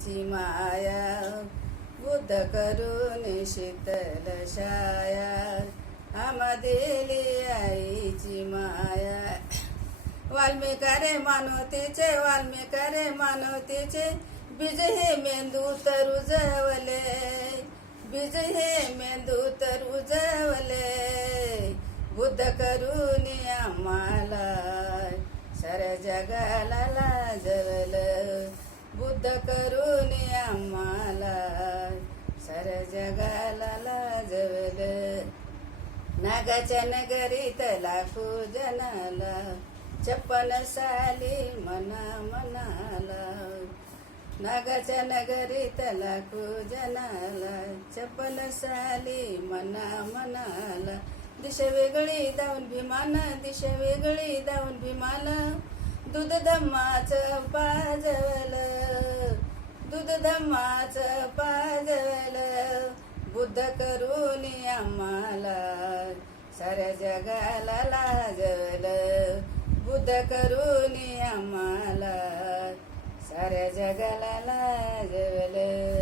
आईची माया, बुद्ध करून शीतल छाया, आम्हा दिली आईची माया. वाल्मिकारे मानवतेचे, वाल्मिकारे मानवतेचे, बीज हे मेंदूत रुजवले, बीज हे मेंदूत रुजवले, बुद्ध करून आम्हाला साऱ्या जगाला लाजवलं, बुद्ध करून आम्हाला साऱ्या जगाला लाजवलं. नागाच्या नगरीत लाखो जनाला, 56 साली मना मनाला, नागाच्या नगरीत लाखो जनाला, 56 साली मना मनाला. दिशा वेगळी दावून भीमान, दिशा वेगळी दावून भीमान, दूध धम्माचं पाजवलं, दूध धम्माचं पाजवलं, बुद्ध करून आम्हाला साऱ्या जगाला लाजवलं, बुद्ध करून आम्हाला साऱ्या जगाला लाजवलं.